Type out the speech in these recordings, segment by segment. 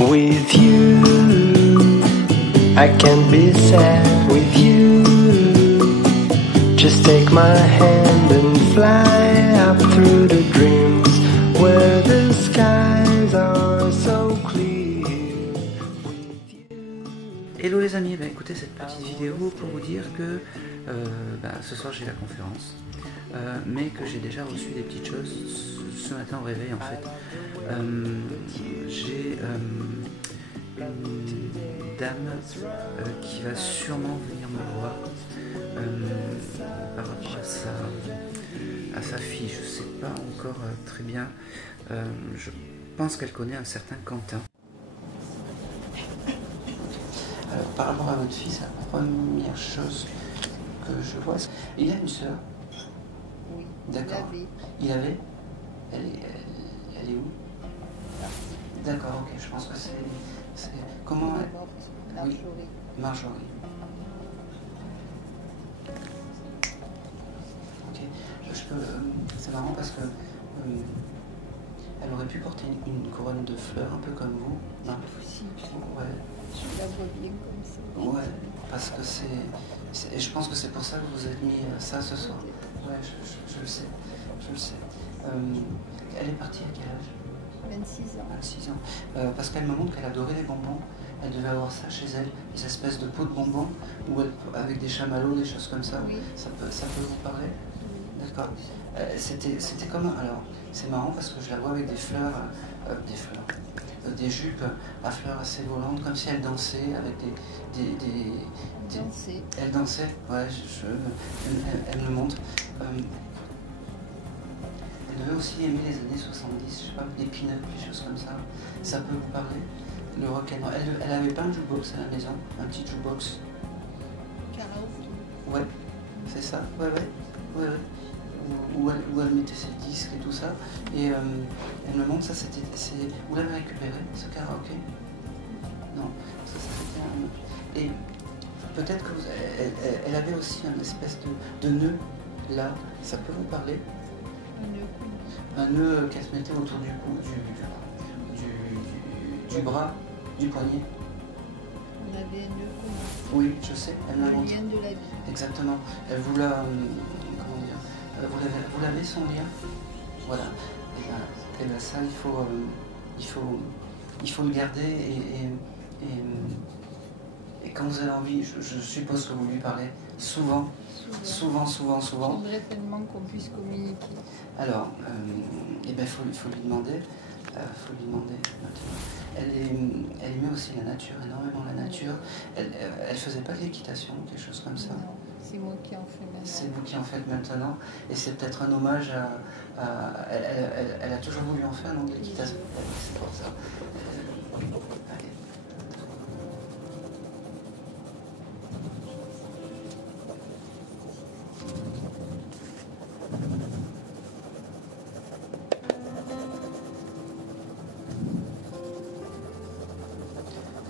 with you. I can't be sad with you. Just take my hand and fly up through the dreams where the skies are so clear with you. Hello les amis, écoutez cette petite vidéo pour vous dire que ce soir j'ai la conférence, mais que j'ai déjà reçu des petites choses ce matin au réveil en fait. J'ai une dame qui va sûrement venir me voir par rapport à sa fille, je sais pas encore très bien, je pense qu'elle connaît un certain Quentin. Par rapport à votre fils, la première chose que je vois, il a une sœur. Oui. D'accord. Il avait. Elle est où? D'accord, ok, je pense que c'est... Comment elle... Marjorie. Oui. Marjorie. Ok, c'est marrant parce que elle aurait pu porter une couronne de fleurs un peu comme vous. Non. Possible. Ouais. Je la vois bien comme ça. Ouais, parce que et je pense que c'est pour ça que vous avez mis ça ce soir. Ouais, je le sais, je le sais. Elle est partie à quel âge? 26 ans. 26 ans. Parce qu'elle me montre qu'elle adorait les bonbons. Elle devait avoir ça chez elle, des espèces de pots de bonbons, avec des chamallows, des choses comme ça. Oui. Ça peut vous parler? Oui. D'accord. C'était comment? Alors, c'est marrant parce que je la vois avec des fleurs, des jupes à fleurs assez volantes, comme si elle dansait avec Danser. Elle dansait, ouais, elle me montre. Elle devait aussi aimer les années 70, je sais pas, les pin-up, des choses comme ça. Ça peut vous parler? Le rock'n'roll. Elle avait pas un jukebox à la maison, un petit jukebox. Karaoké. Ouais, c'est ça, ouais. Où elle mettait ses disques et tout ça. Et elle me montre ça, vous l'avez récupéré, ce karaoké? Non, ça c'était un autre. Et peut-être que elle avait aussi une espèce de nœud là, ça peut vous parler? Un nœud qu'elle se mettait autour du cou, du bras, du poignet. On avait un nœud commun. Oui, je sais, elle m'a montré. Le lien de la vie. Exactement. Elle vous l'a... comment dire? Vous l'avez son lien? Voilà. Et ben ça, il faut le garder et quand vous avez envie, je suppose que vous lui parlez souvent. J'aimerais tellement qu'on puisse communiquer. Alors, il faut lui demander. Maintenant. Elle aimait aussi la nature, énormément la nature. Elle faisait pas de l'équitation, quelque chose comme ça. Non, c'est moi qui en fais maintenant. C'est vous qui en faites maintenant. Et c'est peut-être un hommage elle a toujours voulu en faire, non, de l'équitation. C'est pour ça. Allez.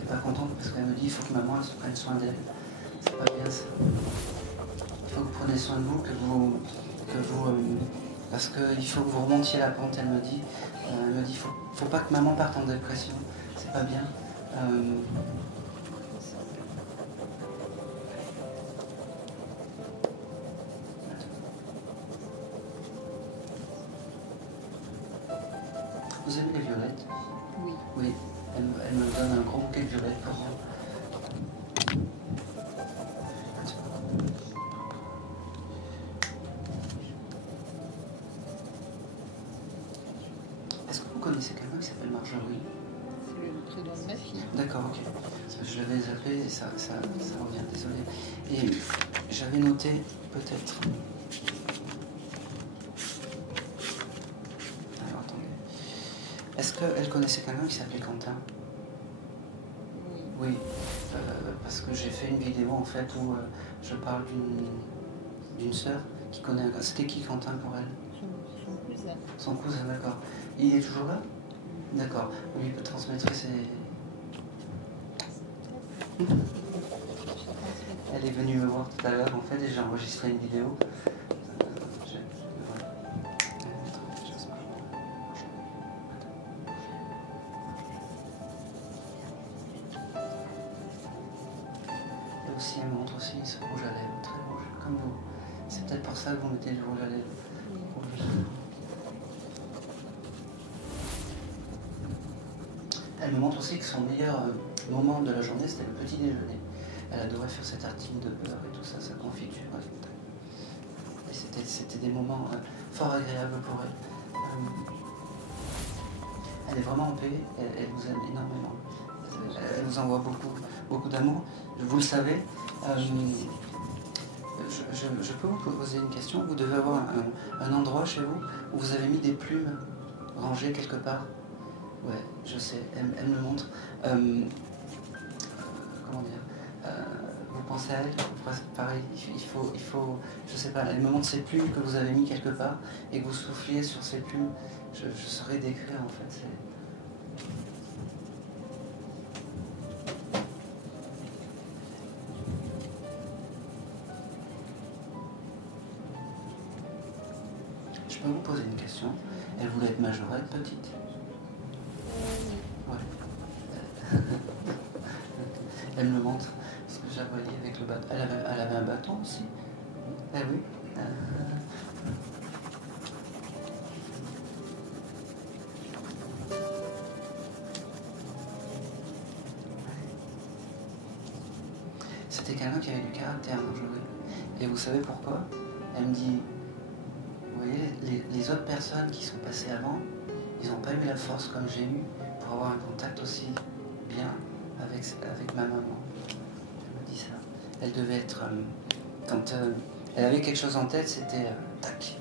Pas contente parce qu'elle me dit il faut que maman elle se prenne soin d'elle. C'est pas bien ça. Il faut que vous preniez soin de vous, parce qu'il faut que vous remontiez la pente, elle me dit. Faut pas que maman parte en dépression. C'est pas bien. Vous aimez les violettes? Oui. Oui. Elle me donne un gros bouquet de violettes pour vous. Est-ce que vous connaissez quelqu'un qui s'appelle Marjorie? C'est le prénom de ma fille. D'accord, ok. Parce que je l'avais zappé et ça revient, désolé. Et j'avais noté peut-être... Alors attendez. Est-ce qu'elle connaissait quelqu'un qui s'appelait Quentin? Oui. Oui, parce que j'ai fait une vidéo en fait où je parle d'une sœur qui connaît un... C'était qui Quentin pour elle? Son cousin. Son cousin, d'accord. Il est toujours là? D'accord. Lui il peut transmettre ses... Elle est venue me voir tout à l'heure en fait et j'ai enregistré une vidéo. aussi, elle montre aussi ce rouge à lèvres, très rouge, comme vous. C'est peut-être pour ça que vous mettez du rouge à lèvres. Rouge. Elle me montre aussi que son meilleur moment de la journée, c'était le petit déjeuner. Elle adorait faire ses tartines de beurre et tout ça, sa confiture. Et c'était des moments fort agréables pour elle. Elle est vraiment en paix, elle vous aime énormément. Elle vous envoie beaucoup d'amour. Vous le savez. Je peux vous poser une question. Vous devez avoir un endroit chez vous où vous avez mis des plumes rangées quelque part. Ouais, je sais, elle me montre. Comment dire vous pensez à elle, pareil, il faut, je sais pas, elle me montre ces plumes que vous avez mis quelque part et que vous souffliez sur ces plumes. Je saurais décrire en fait. Je peux vous poser une question. Elle voulait être majorette petite? Ouais. Elle me montre ce que j'ai envoyé avec le bâton. Elle avait un bâton aussi. Eh oui. C'était quelqu'un qui avait du caractère dangereux. Et vous savez pourquoi? Elle me dit, vous voyez, les autres personnes qui sont passées avant, ils n'ont pas eu la force comme j'ai eu pour avoir un contact aussi bien avec ma maman. Elle me dit ça. Elle devait être... quand elle avait quelque chose en tête, c'était... tac.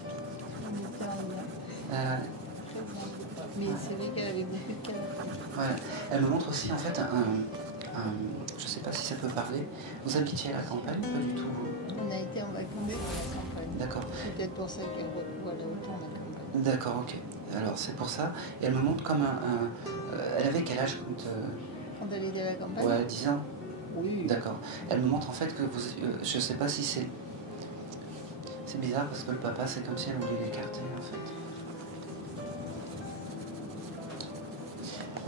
Mais c'est vrai qu'elle avait beaucoup de caractère. Ouais. Elle me montre aussi en fait je sais pas si ça peut parler. Vous habitiez à la campagne? Pas du tout. On a été en vacances à la campagne. D'accord. Peut-être pour ça qu'elle voilà autant la campagne. D'accord, ok. Alors c'est pour ça. Et elle me montre comme elle avait quel âge Quand elle était à la campagne? Ouais, 10 ans. Oui. D'accord. Elle me montre en fait que vous... je sais pas si c'est... C'est bizarre parce que le papa, c'est comme si elle voulait l'écarter en fait.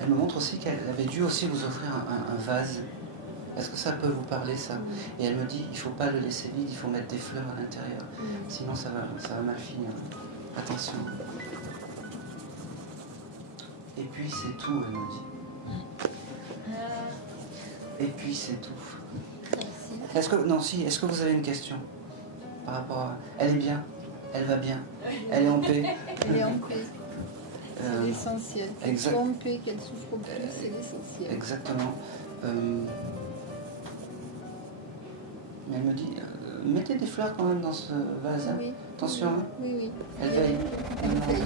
Elle me montre aussi qu'elle avait dû aussi vous offrir un vase. Est-ce que ça peut vous parler, ça? Et elle me dit, il ne faut pas le laisser vide, il faut mettre des fleurs à l'intérieur. Sinon, ça va mal finir. Attention. Et puis, c'est tout, elle me dit. Et puis, c'est tout. Est-ce que vous avez une question par rapport à... Elle est bien, elle va bien, elle est en paix. Elle est en paix. C'est l'essentiel. Qu'elle soit en paix, qu'elle souffre plus, c'est l'essentiel. Exactement. Mais elle me dit, mettez des fleurs quand même dans ce vase. Hein. Oui. Attention. Oui, oui. Elle veille. Elle veille.